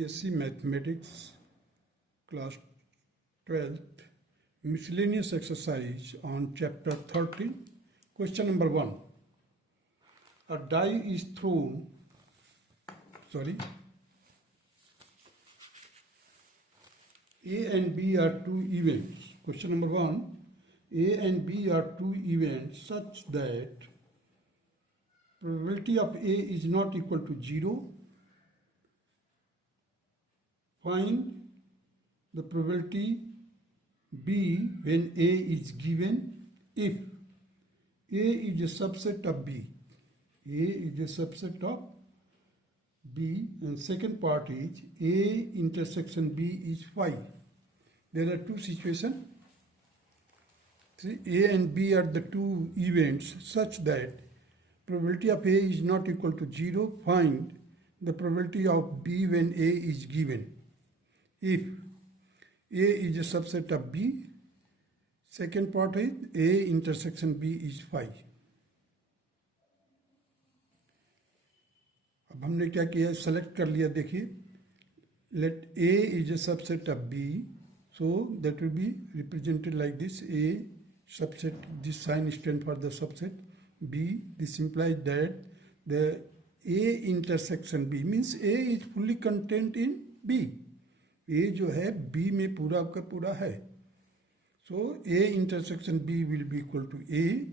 BSc Mathematics class 12th miscellaneous exercise on chapter 13. Question number 1. A die is thrown, A and B are two events. Question number 1. A and B are two events such that probability of A is not equal to 0. Find the probability B when A is given if A is a subset of B. A is a subset of B, and second part is A intersection B is phi. There are two situations. See, A and B are the two events such that probability of A is not equal to 0. Find the probability of B when A is given if A is a subset of B. Second part is A intersection B is phi. अब हमने क्या किया, select कर लिया. देखिए, late A is a subset of B, so that will be represented like this. A subset, this sign stands for the subset B. This implies that the A intersection B means A is fully contained in B. A जो है B में पूरा का पूरा है. So A intersection B will be equal to A.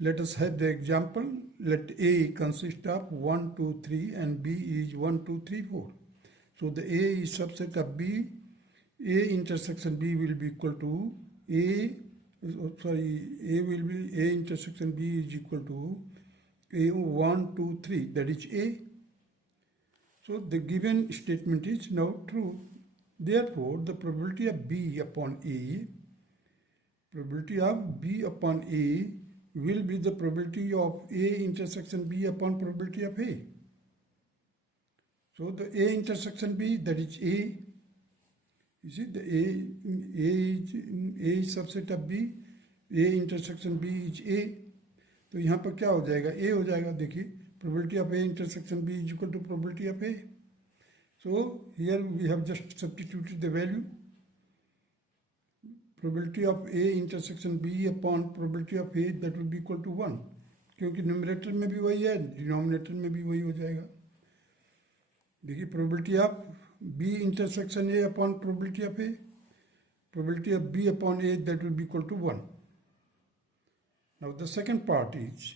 Let us have the example. Let A consist of 1, 2, 3 and B is 1, 2, 3, 4. So the A is subset of B. A intersection B will be equal to A intersection B is equal to A 1, 2, 3. That is A. So the given statement is now true. Therefore, the probability of B upon A will be the probability of A intersection B upon probability of A. So the A intersection B, that is A. You see, the A is subset of B. A intersection B is A. तो यहाँ पर क्या हो जाएगा? A हो जाएगा. देखिए, probability of A intersection B is equal to probability of A. So here we have just substituted the value. Probability of A intersection B upon probability of A, that will be equal to 1. क्योंकि numerator में भी वही है, denominator में भी वही हो जाएगा. देखिए, probability of B intersection A upon probability of A, probability of B upon A, that will be equal to 1. Now the second part is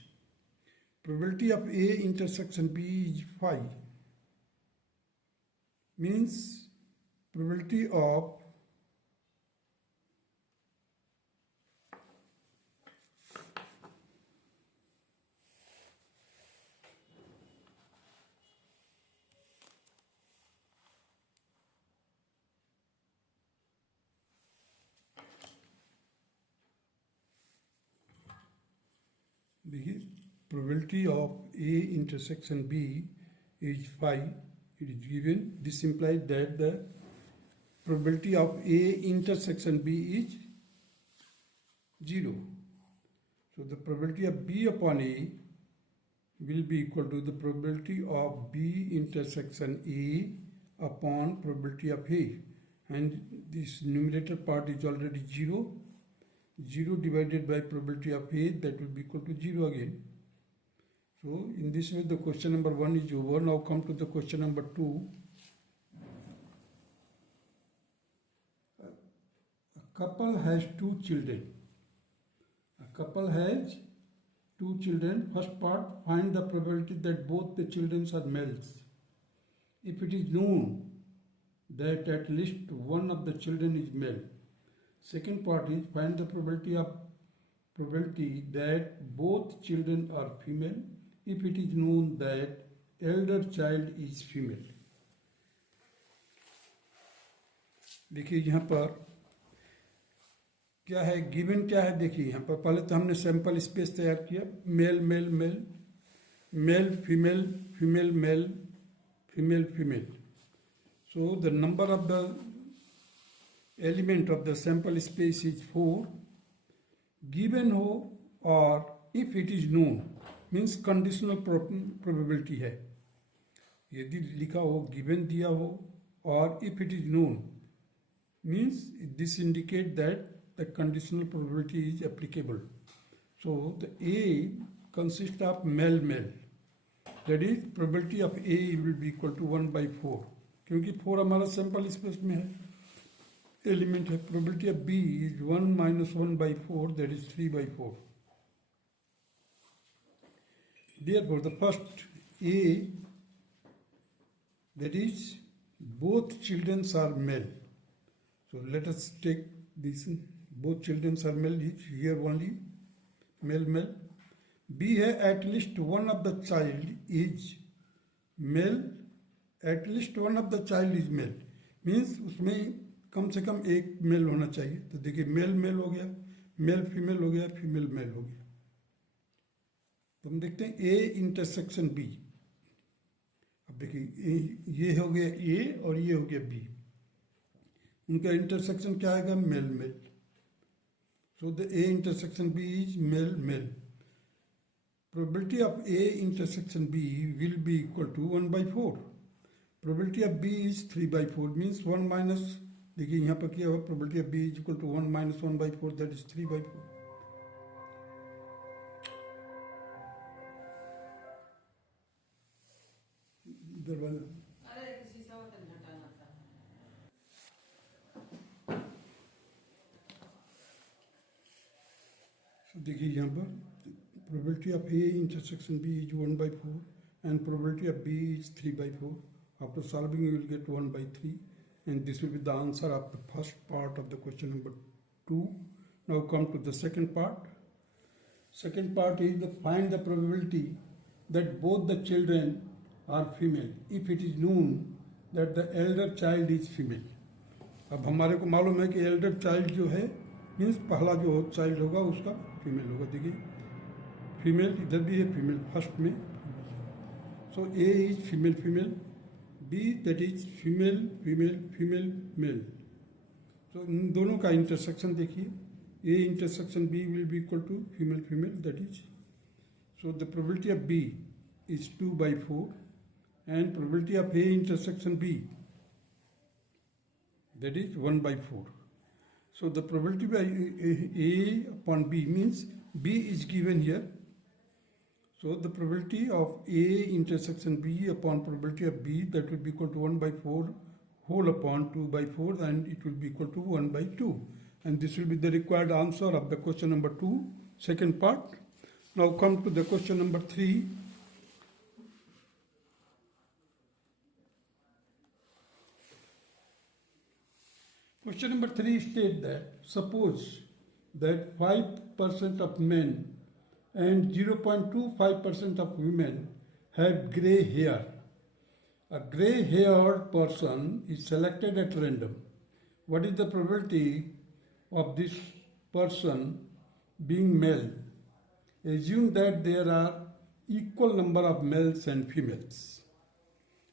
probability of A intersection B is phi. Means probability of probability of A intersection B is phi. It is given. This implies that the probability of A intersection B is 0. So the probability of B upon A will be equal to the probability of B intersection A upon probability of A. And this numerator part is already 0. 0 divided by probability of A, that will be equal to 0 again. So in this way the question number 1 is over. Now come to the question number 2. A couple has two children. First part, find the probability that both the children are males. If it is known that at least one of the children is male. Second part is find the probability that both children are female if it is known that elder child is female. देखिए यहाँ पर क्या है, given क्या है. देखिए यहाँ पर पहले तो हमने सैंपल स्पेस तैयार किया. Male male male, male female, female male, female female. So the number of the element of the sample space is 4. Given हो और if it is known means conditional probability है. यदि लिखा हो, गिवन दिया हो or if it is known, means this indicate that the conditional probability is applicable. So the A consists of male, that is probability of A will be equal to 1/4, क्योंकि 4 हमारा sample space में है, element है. probability of B is 1 minus 1/4, that is 3/4. Therefore the first A, that is both children are male. So let us take this, both children are male, is here only male. B है at least one of the child is male, at least one of the child is male, means उसमें कम से कम एक mail होना चाहिए. तो देखिए mail हो गया, मेल फीमेल हो गया, फीमेल मेल हो गया. तो हम देखते हैं A इंटरसेक्शन B. अब देखिए ये हो गया A और ये हो गया B, उनका इंटरसेक्शन क्या आएगा, male. So the A intersection B is male. probability of A intersection B will be equal to 1/4. probability of B is 3/4, means 1 minus, देखिए यहाँ पर क्या हुआ, probability of B is equal to 1 minus 1/4, that is 3/4. देखिए यहाँ पर probability of A intersection B is 1/4 and probability of B is 3/4. After solving you will get 1/3, and this will be the answer of the first part of the question number 2. Now come to the second part. Second part is the find the probability that both the children are female if it is known that the elder child is female. अब हमारे को मालूम है कि elder child जो है means पहला जो चाइल्ड होगा उसका फीमेल होगा. देखिए फीमेल इधर भी है, फीमेल फर्स्ट में. So A is female, B that is female male. So इन दोनों का इंटरसेक्शन देखिए, A intersection B will be equal to female, that is. So the probability of B is 2/4 and probability of A intersection B, that is 1/4. So the probability by A upon B means B is given here. So the probability of A intersection B upon probability of B, that will be equal to 1/4 whole upon 2/4, and it will be equal to 1/2. And this will be the required answer of the question number 2, second part. Now come to the question number 3. Question number 3 states that suppose that 5% of men and 0.25% of women have grey hair. A grey-haired person is selected at random. What is the probability of this person being male? Assume that there are equal number of males and females.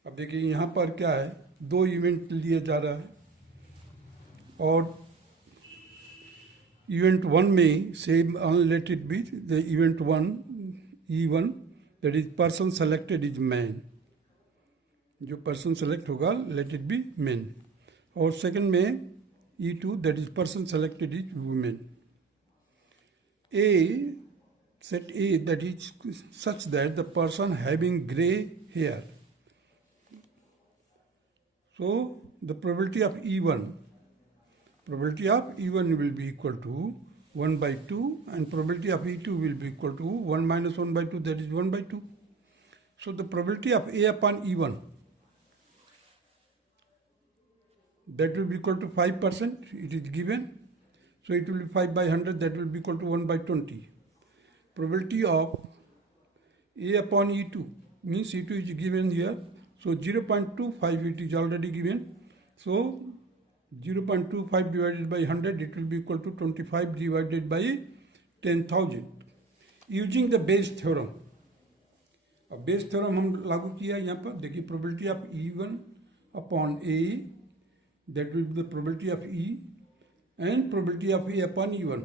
अब देखिए यहाँ पर क्या है, दो event लिए जा रहा है और इवेंट 1 में से let it be the event 1 E1, that is person selected is man. जो पर्सन सेलेक्ट होगा लेट इट बी मैन. और सेकंड में E2, that is person selected is women. A set A, that is such that the person having grey hair. So the probability of E1 will be equal to 1/2 and probability of E2 will be equal to 1 minus 1/2, that is 1/2. So the probability of A upon E1, that will be equal to 5%, it is given. So it will be 5/100, that will be equal to 1/20. Probability of A upon E2 means E2 is given here. So 0.25 it is already given. So 0.25 divided by 100, it will be equal to 25 divided by 10,000. Using the Bayes theorem. अब Bayes theorem हम लागू किया यहाँ पर. देखिए probability of E1 upon A, that will be the probability of E, and probability of A upon E1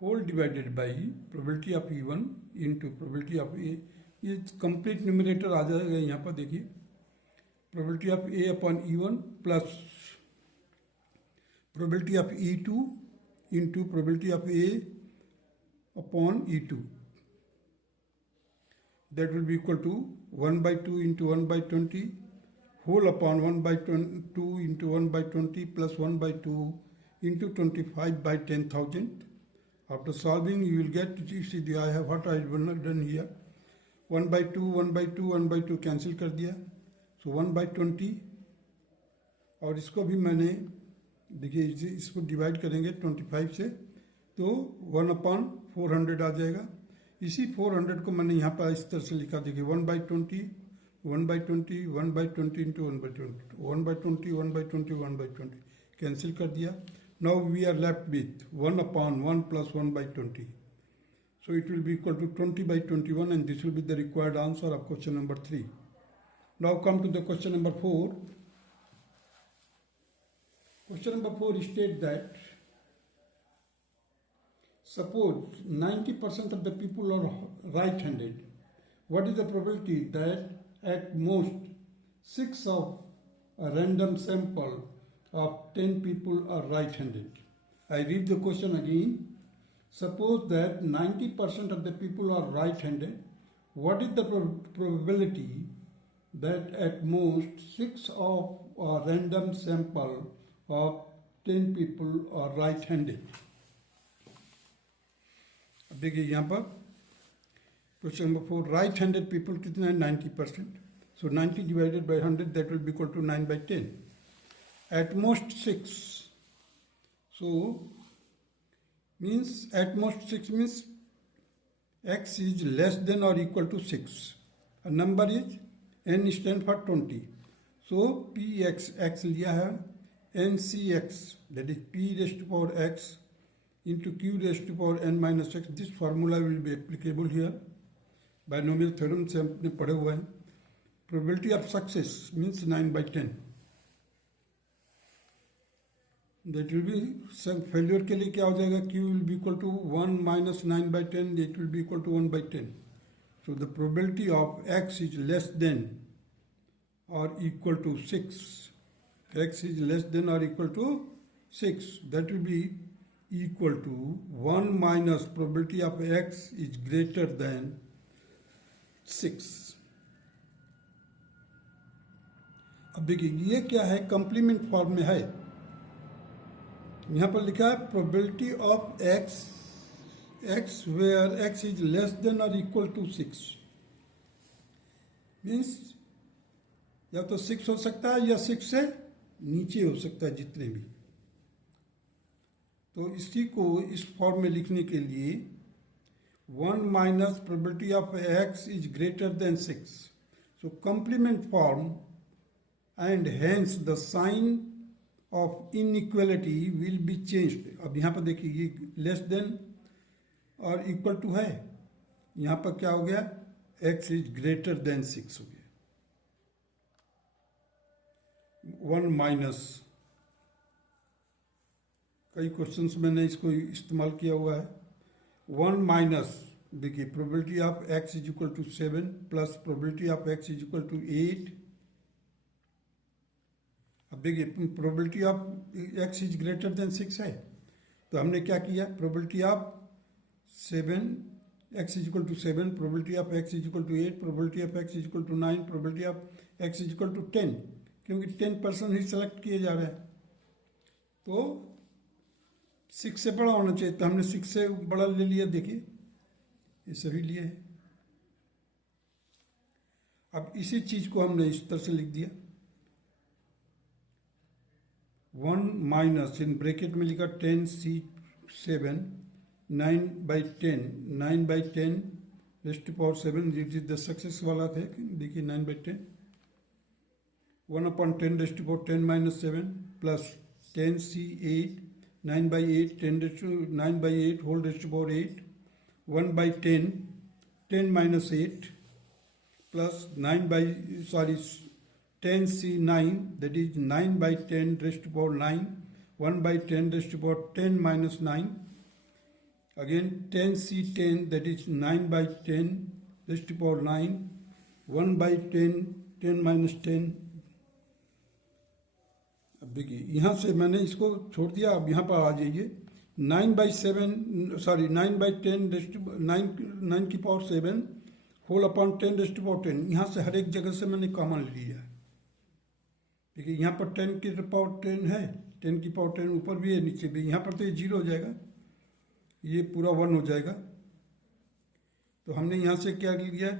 whole divided by probability of E1 into probability of A. ये complete numerator आ जाएगा यहाँ पर. देखिए probability of A upon E1 plus probability of E2 into probability of A upon E2. That will be equal to 1 by 2 into 1 by 20 whole upon 1 by 2 into 1 by 20 plus 1 by 2 into 25 by 10,000. After solving, you will get, you see, I have what I have done here. 1 by 2, 1 by 2, 1 by 2 cancel कर दिया. So 1 by 20 और इसको भी मैंने, देखिए इसको divide करेंगे 25 से तो 1 upon 400 आ जाएगा. इसी 400 को मैंने यहाँ पर इस तरह से लिखा, देखिए 1 by 20, 1 by 20, 1 by 20 into 1 by 20, 1 by 20, 1 by 20, 1 by 20 cancel कर दिया. Now we are left with 1 upon 1 plus 1 by 20. So it will be equal to 20 by 21 and this will be the required answer of question number 3. Now come to the question number 4. Question number 4 states that suppose 90% of the people are right-handed. What is the probability that at most 6 of a random sample of 10 people are right-handed? I read the question again. Suppose that 90% of the people are right-handed. What is the probability that at most 6 of a random sample of 10 people are right-handed? अब देखिए यहाँ पर question number 4, right-handed people कितना है 90%. So 90 divided by 100 that will be equal to 9 by 10. At most 6. So means at most 6 means x is less than or equal to 6. A number is n stand for 20. So px, x लिया है, ncx, that is p raised to power x into q raised to power n minus x. This formula will be applicable here. Binomial theorem से हमने पढ़े हुए हैं. Probability of success means 9 by 10. That will be, some failure के लिए क्या हो जाएगा, q will be equal to 1 minus 9 by 10, it will be equal to 1 by 10. So the probability of x is less than or equal to 6. X is less than or equal to 6. That will be equal to 1 minus probability of x is greater than 6. अब देखिए ये क्या है, complement form में है. यहाँ पर लिखा है probability of x where x is less than और इक्वल टू 6. मीन्स या तो 6 हो सकता है या 6 से नीचे हो सकता है, जितने भी. तो इसी को इस फॉर्म में लिखने के लिए 1 minus probability of x is greater than 6. So complement form and hence the sign of inequality will be changed. अब यहाँ पर देखिए ये लेस देन और इक्वल टू है, यहाँ पर क्या हो गया, x इज ग्रेटर देन 6 हो गया. 1 माइनस, कई क्वेश्चंस मैंने इसको इस्तेमाल किया हुआ है. 1 माइनस, देखिए probability of x is equal to 7 plus probability of x is equal to 8. अब देखिए probability of x is greater than 6 है, तो हमने क्या किया, probability of 7 x is equal to 7, probability of x is equal to 8, probability of x is equal to 9, probability of x is equal to 10, क्योंकि 10% ही select किए जा रहे हैं. तो 6 से बड़ा होना चाहिए, तो हमने 6 से बड़ा ले लिया. देखिए ये सभी लिए है. अब इसी चीज को हमने इस तरह से लिख दिया, 1 माइनस इन ब्रैकेट में लिखा 10c7 9 by 10, 9 by 10 raised to power 7, it is the success वाला थे. देखिए 9 by 10, 1 upon 10 raised to power 10 minus 7 plus 10c8 9 by 8 10 raised to 9 by 8 whole raised to power 8, 1 by 10 10 minus 8 plus 9 by 10c9, that is 9 by 10 raised to power 9, 1 by 10 raised to power 10 minus 9, again 10c10, that is 9 by 10 raised to power 9, 1 by 10 10 minus 10 अब देखिए यहाँ से मैंने इसको छोड़ दिया, अब यहाँ पर आ जाइए। 9/10 9 की पावर 7 होल अपॉन 10 यहाँ से हर एक जगह से मैंने कॉमन लिया है। देखिए यहाँ पर 10 की पावर 10 है, 10 की पावर 10 ऊपर भी है नीचे भी, यहाँ पर तो ये 0 हो जाएगा, ये पूरा 1 हो जाएगा। तो हमने यहाँ से क्या लिया,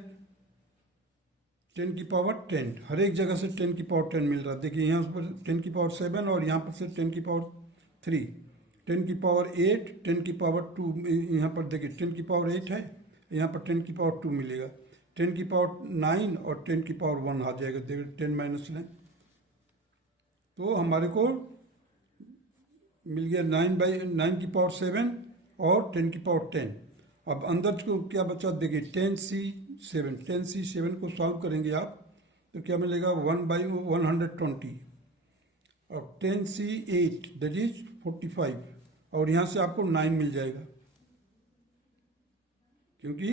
10 की पावर 10, हर एक जगह से 10 की पावर 10 मिल रहा है। देखिए यहाँ पर 10 की पावर 7 और यहाँ पर से 10 की पावर 3, 10 की पावर 8, 10 की पावर 2, यहाँ पर देखिए 10 की पावर 8 है, यहाँ पर 10 की पावर 2 मिलेगा, 10 की पावर 9 और 10 की पावर 1 आ जाएगा। देखिए 10 माइनस लें तो हमारे को मिल गया 9 की पावर 7 और 10 की पावर 10। अब अंदर को क्या बचा, देखिए 10C7 को सॉल्व करेंगे आप तो क्या मिलेगा 1/120 और 10C8 दैट इज 45 और यहाँ से आपको 9 मिल जाएगा, क्योंकि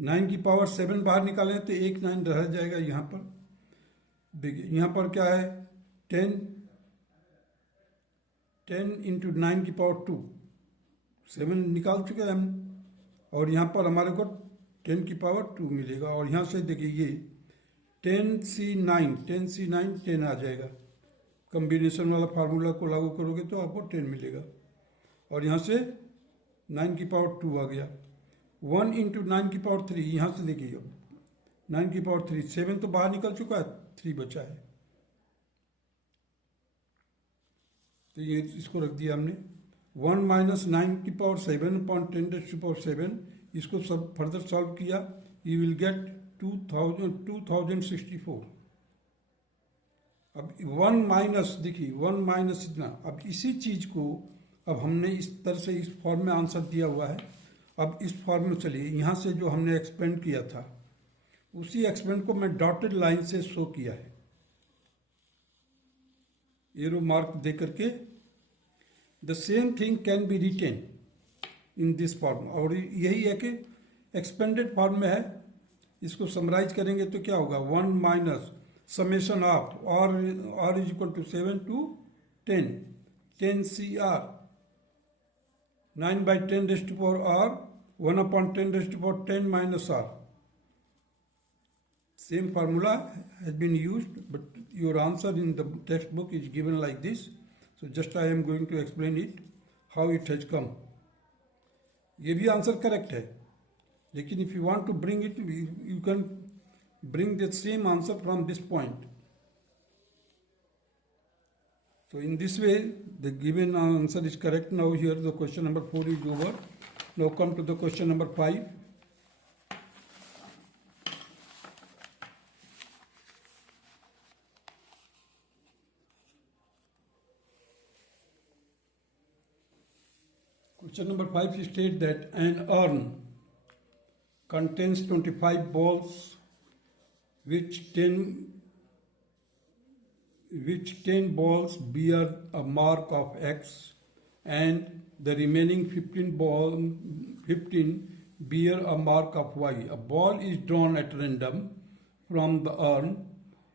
9 की पावर 7 बाहर निकालें तो एक 9 रह जाएगा यहाँ पर। देखिए यहाँ पर क्या है 10 इंटू 9 की पावर 2, 7 निकाल चुके हैं हम, और यहाँ पर हमारे को 10 की पावर 2 मिलेगा। और यहाँ से देखिए ये 10C9 10 आ जाएगा, कम्बिनेशन वाला फार्मूला को लागू करोगे तो आपको 10 मिलेगा। और यहाँ से 9 की पावर 2 आ गया, 1 इंटू 9 की पावर 3, यहाँ से देखिए 9 की पावर 3, 7 तो बाहर निकल चुका है, 3 बचा है, तो ये इसको रख दिया हमने। 1 माइनस 9 की पावर 7 अपॉन 10⁻⁷, इसको सब फर्दर सॉल्व किया, यू विल गेट 2064। अब 1 माइनस, देखिए 1 माइनस इतना, अब इसी चीज़ को अब हमने इस तरह से इस फॉर्म में आंसर दिया हुआ है। अब इस फॉर्म में चलिए, यहाँ से जो हमने एक्सपेंड किया था उसी एक्सपेंड को मैं डॉटेड लाइन से शो किया है, एरो मार्क दे करके। The same thing can be written in this form, और यही है कि एक्सपेंडेड फॉर्म में है। इसको समराइज करेंगे तो क्या होगा, 1 minus summation of r is equal to 7 to 10, 10CR 9/10⁻r 1/10⁻10 minus r. Same formula has been used, but your answer in the textbook is given like this. So just I am going to explain it, how it has come. ये भी answer correct है, लेकिन if you want to bring it, you can bring the same answer from this point. So in this way, the given answer is correct. Now here the question number 4 is over. Now come to the question number 5. Question number 5 states that an urn contains 25 balls, which 10 balls bear a mark of X, and the remaining 15 bear a mark of Y. A ball is drawn at random from the urn.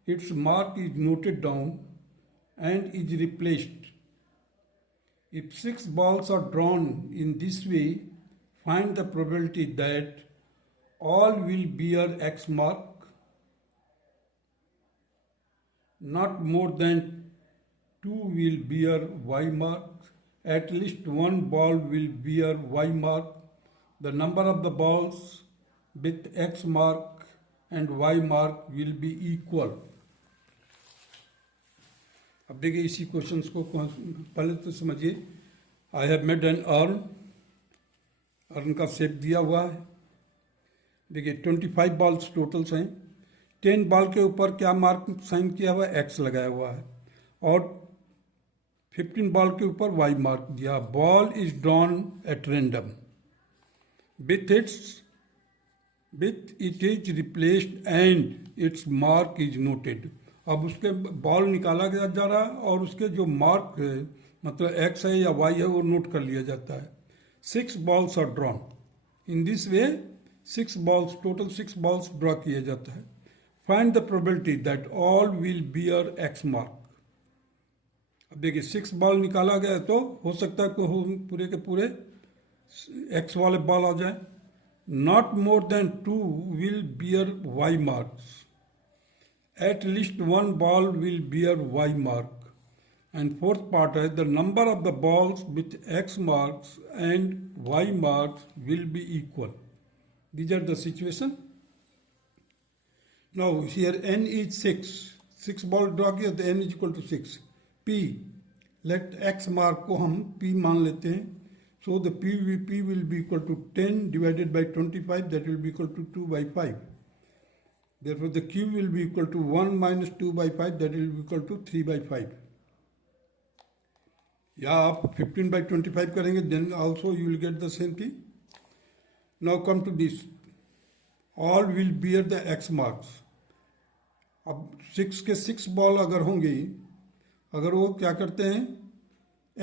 Its mark is noted down and is replaced. If 6 balls are drawn in this way, find the probability that all will bear X mark. Not more than 2 will bear Y mark. At least 1 ball will bear Y mark. The number of the balls with X mark and Y mark will be equal. अब देखिए इसी questions को पहले तो समझिए। I have made an earn, earn का shape दिया हुआ है। देखिए 25 बॉल्स टोटल्स हैं, 10 बॉल के ऊपर क्या मार्क साइन किया हुआ है, एक्स लगाया हुआ है, और 15 बॉल के ऊपर वाई मार्क दिया। Ball is drawn at random with it is replaced and it's mark is noted. अब उसके बॉल निकाला गया जा रहा है और उसके जो मार्क है, मतलब एक्स है या वाई है, वो नोट कर लिया जाता है। 6 balls are drawn in this way, 6 balls total 6 balls draw किया जाता है। Find the probability that all will bear x mark. अब देखिए 6 बॉल निकाला गया तो हो सकता है कि हो पूरे के पूरे एक्स वाले बॉल आ जाए. Not more than 2 will bear y marks. At least one ball will bear Y mark. And fourth part is the number of the balls with X marks and Y marks will be equal. These are the situation. Now here n is 6. 6 ball draw किया तो n is equal to 6. P. Let X mark को हम P मान लेते हैं. So the P will be equal to 10 divided by 25, that will be equal to 2 by 5. Therefore, the Q will be equal to 1 minus 2 by 5, that will be equal to 3 by 5. या आप 15 by 25 करेंगे, then also you will get the same thing. Now come to this. All will bear the X marks. अब 6 के 6 ball अगर होंगे, अगर वो क्या करते हैं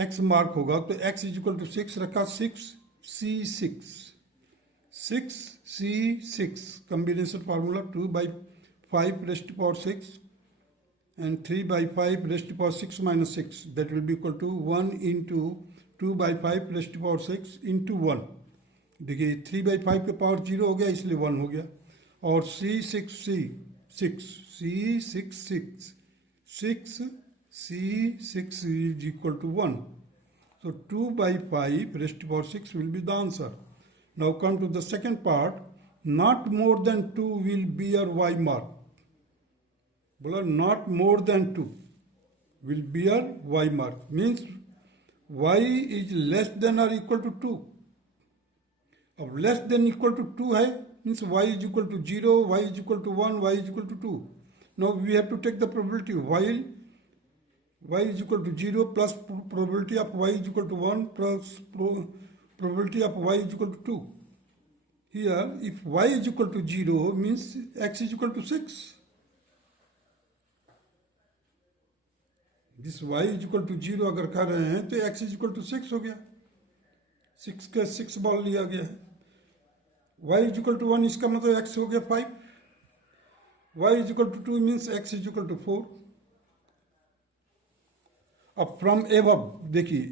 X मार्क होगा तो X इज इक्वल टू 6 रखा, 6C6. 6C6 combination formula 2 by 5 raised to power 6 and 3 by 5 raised to power 6 minus 6, that will be equal to 1 into 2 by 5 raised to power 6 into 1. देखिए 3 by 5 के power 0 हो गया इसलिए 1 हो गया. और C6 is equal to 1. So 2 by 5 raised to power 6 will be the answer. Now come to the second part. Not more than 2 will bear Y mark. बोला not more than 2 will bear Y mark. Means Y is less than or equal to 2. अब less than equal to 2 है, means Y is equal to 0, Y is equal to 1, Y is equal to 2. Now we have to take the probability. While Y is equal to 0 plus probability of Y is equal to 1 plus probability of Y is equal to 2. Here, if Y is equal to 0 means X is equal to 6. This Y is equal to 0 अगर कर रहे हैं तो X is equal to 6 हो गया. 6 का 6 ball लिया गया है. Y is equal to 1 इसका मतलब X हो गया 5. Y is equal to 2 means X is equal to 4. अब फ्रॉम एबव देखिए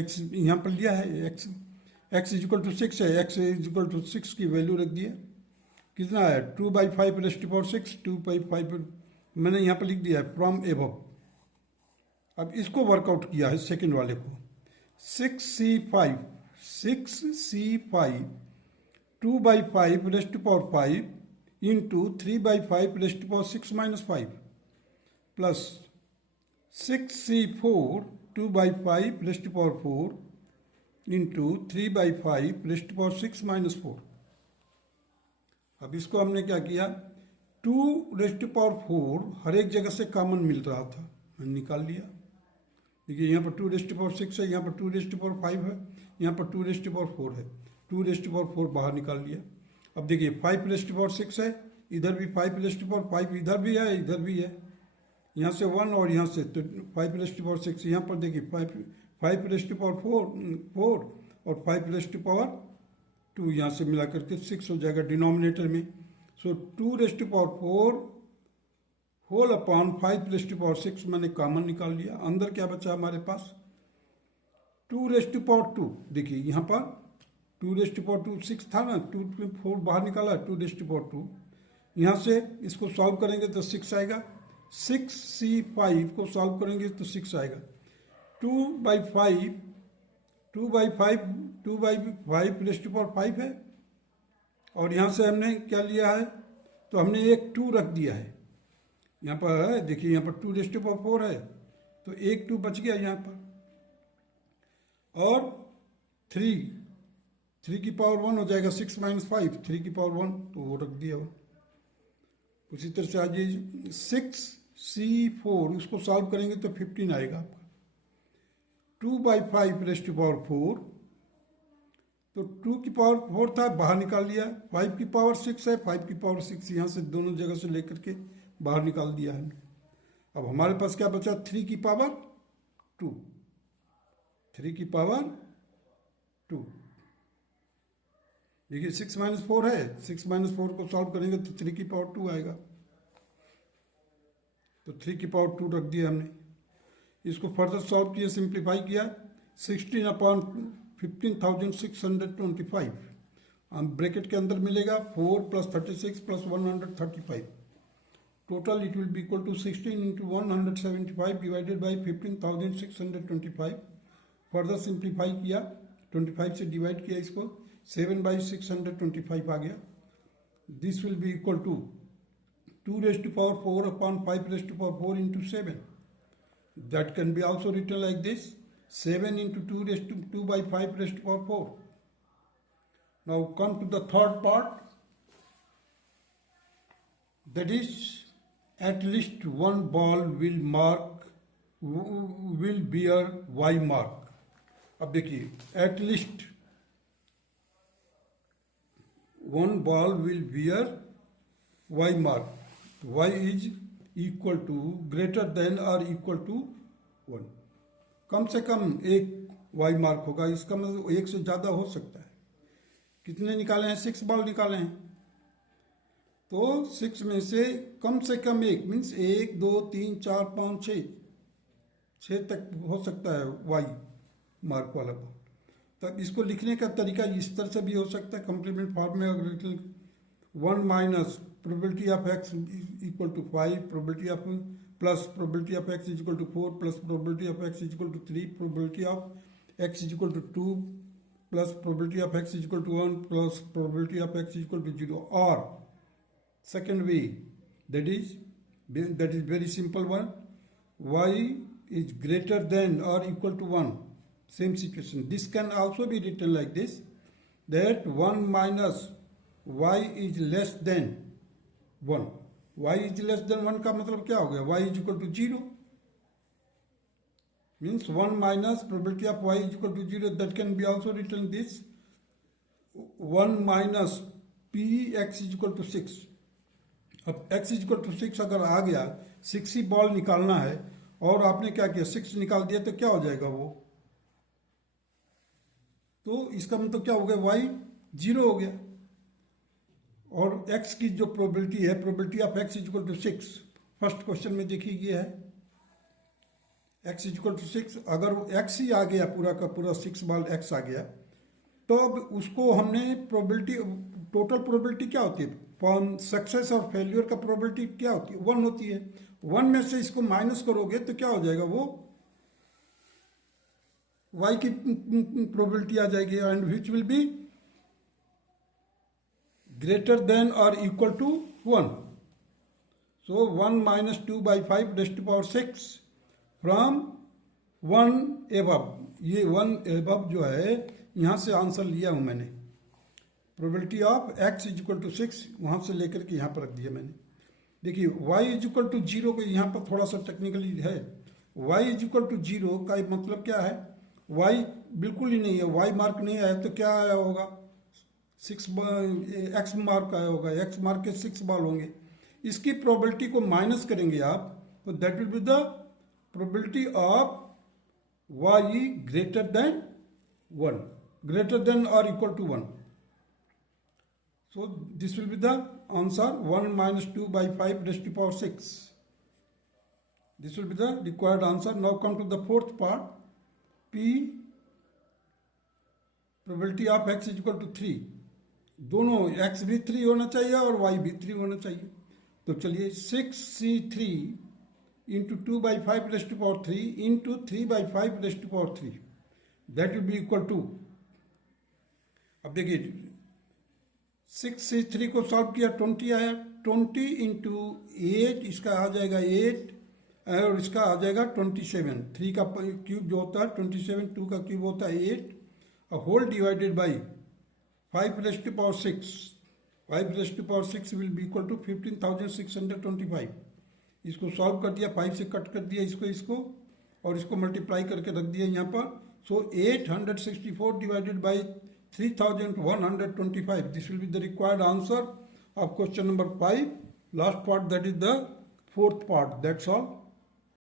x यहाँ पर लिया है, x इज इक्वल टू 6 है, x इज इक्वल टू 6 की वैल्यू रख दिया. कितना है 2 by 5 raised to power 6, 2 by 5 मैंने यहाँ पर लिख दिया है फ्रॉम एबव. अब इसको वर्कआउट किया है सेकंड वाले को. 6C5 2 by 5 raised to power 5 into 3 by 5 raised to power 6 minus 5 plus 6C4 2 by 5 raised to power 4 into 3 by 5 raised to power 6 minus 4. अब इसको हमने क्या किया, 2 raised to power 4 हर एक जगह से कॉमन मिल रहा था, मैंने निकाल लिया. देखिए यहाँ पर 2 raised to power 6 है, यहाँ पर 2 raised to power 5 है, यहाँ पर 2 raised to power 4 है. 2 raised to power 4 बाहर निकाल लिया. अब देखिए 5 raised to power 6 है, इधर भी 5 raised to power 5 इधर भी है, इधर भी है. यहाँ से 1 और यहाँ से तो 5 raised to power 6. यहाँ पर देखिए 5 raised to power 4 और 5 raised to power 2 यहाँ से मिला करके 6 हो जाएगा डिनोमिनेटर में. So 2 raised to power 4 whole upon 5 raised to power 6 मैंने कॉमन निकाल लिया. अंदर क्या बचा हमारे पास 2 raised to power 2. देखिए यहाँ पर 2 raised to power 2 6 था ना, 2 4 बाहर निकाला, 2 raised to power 2. यहाँ से इसको सॉल्व करेंगे तो 6 आएगा. 6C5 को सॉल्व करेंगे तो 6 आएगा. 2 by 5 raised to power 5 है और यहाँ से हमने क्या लिया है तो हमने एक 2 रख दिया है. यहाँ पर है देखिए, यहाँ पर 2 raised to power 4 है तो एक 2 बच गया यहाँ पर. और 3 की पावर 1 हो जाएगा, 6 minus 5 3 की पावर 1 तो वो रख दिया. उसी तरह से आज 6C4 उसको सॉल्व करेंगे तो 15 आएगा आपका. 2 by 5 raised to power 4 तो 2 की पावर 4 था बाहर निकाल लिया. 5 की पावर 6 है, 5 की पावर 6 यहाँ से दोनों जगह से लेकर के बाहर निकाल दिया है. अब हमारे पास क्या बचा 3 की पावर 2. 3 की पावर 2 देखिए 6 minus 4 है, 6 minus 4 को सॉल्व करेंगे तो 3 की पावर 2 आएगा. तो 3 की पावर 2 रख दिया हमने. इसको फर्दर सॉल्व किया, सिंप्लीफाई किया, 16 अपॉन 15,625 हम ब्रैकेट के अंदर मिलेगा 4 plus 36 plus 135, total it will be equal to 16 into 175 divided by 15,625। Further simplify किया, 25 से डिवाइड किया इसको, 7/625 आ गया। This will be equal to 2 raised to power 4 upon 5 raised to power 4 into 7. That can be also written like this, 7 into 2 raised to 2 by 5 raised to power 4. Now come to the third part, that is at least one ball will bear Y mark. अब देखिए, at least one ball will bear Y mark. Y is equal to greater than or equal to 1. कम से कम एक Y mark होगा, इसका मतलब एक से ज़्यादा हो सकता है। कितने निकाले हैं? 6 बॉल निकाले हैं, तो 6 में से कम एक मीन्स 1 2 3 4 5 6 तक हो सकता है Y मार्क वाला बॉल। तब इसको लिखने का तरीका इस तरह से भी हो सकता है, कम्प्लीमेंट फॉर्म में अगर 1 minus probability of x is equal to 5, probability of plus probability of x is equal to 4, plus probability of x is equal to 3, probability of x is equal to 2, plus probability of x is equal to 1, plus probability of x is equal to 0. Or second way, that is very simple one, y is greater than or equal to 1. Same situation. This can also be written like this, that 1 minus y is less than 1. y is less than 1 का मतलब क्या हो गया? y is equal to 0 means 1 minus probability of y is equal to 0. That can be also written this 1 minus p x is equal to 6. अब x is equal to 6 अगर आ गया, 6 ही ball निकालना है और आपने क्या किया, 6 निकाल दिया, तो क्या हो जाएगा वो? तो इसका मतलब क्या हो गया? y 0 हो गया। और x की जो प्रोबेबिलिटी है, probability of x is equal to 6, first question में देखिए ये है x इज इक्वल टू 6। अगर x ही आ गया, पूरा का पूरा 6 बॉल x आ गया, तो अब उसको हमने प्रोबेबिलिटी, टोटल प्रोबेबिलिटी क्या होती है, सक्सेस और फेल्यूर का प्रोबेबिलिटी क्या होती है? 1 होती है। 1 में से इसको माइनस करोगे तो क्या हो जाएगा? वो y की प्रोबेबिलिटी आ जाएगी, and which will be greater than or equal to 1. So 1 minus 2 by 5 raised to power 6 from 1 above. ये 1 above जो है, यहाँ से आंसर लिया हूँ मैंने, probability of x is equal to 6 वहाँ से लेकर के यहाँ पर रख दिया मैंने। देखिए y इज इक्वल टू 0 को यहाँ पर थोड़ा सा टेक्निकली है, y इज इक्वल टू 0 का मतलब क्या है? y बिल्कुल ही नहीं है, y मार्क नहीं आया, तो क्या आया होगा? 6 x मार्क आया होगा, x मार्क के 6 बॉल होंगे। इसकी प्रोबेबिलिटी को माइनस करेंगे आप, तो that will be the probability of y greater than 1, greater than और equal to 1. So this will be the answer, 1 minus 2 by 5 raised to power 6. This will be the required answer. Now come to the fourth part, p probability of x is equal to 3. दोनों x भी 3 होना चाहिए और y भी 3 होना चाहिए। तो चलिए 6c3 into 2 by 5 raised to power 3 into 3 by 5 raised to power 3, that will be equal to, अब देखिए 6c3 को सॉल्व किया, 20 आया, 20 इंटू 8, इसका आ जाएगा 8 और इसका आ जाएगा 27। 3 का क्यूब जो होता है 27, 2 का क्यूब होता है 8, whole divided by 5 raised to power 6. 5 raised to power 6 will be equal to 15,625. इसको सॉल्व कर दिया, 5 से कट कर दिया इसको और इसको मल्टीप्लाई करके रख दिया यहाँ पर। सो 864 divided by 3,125. This will be the required answer of question number 5. Last part, that is the fourth part. That's all.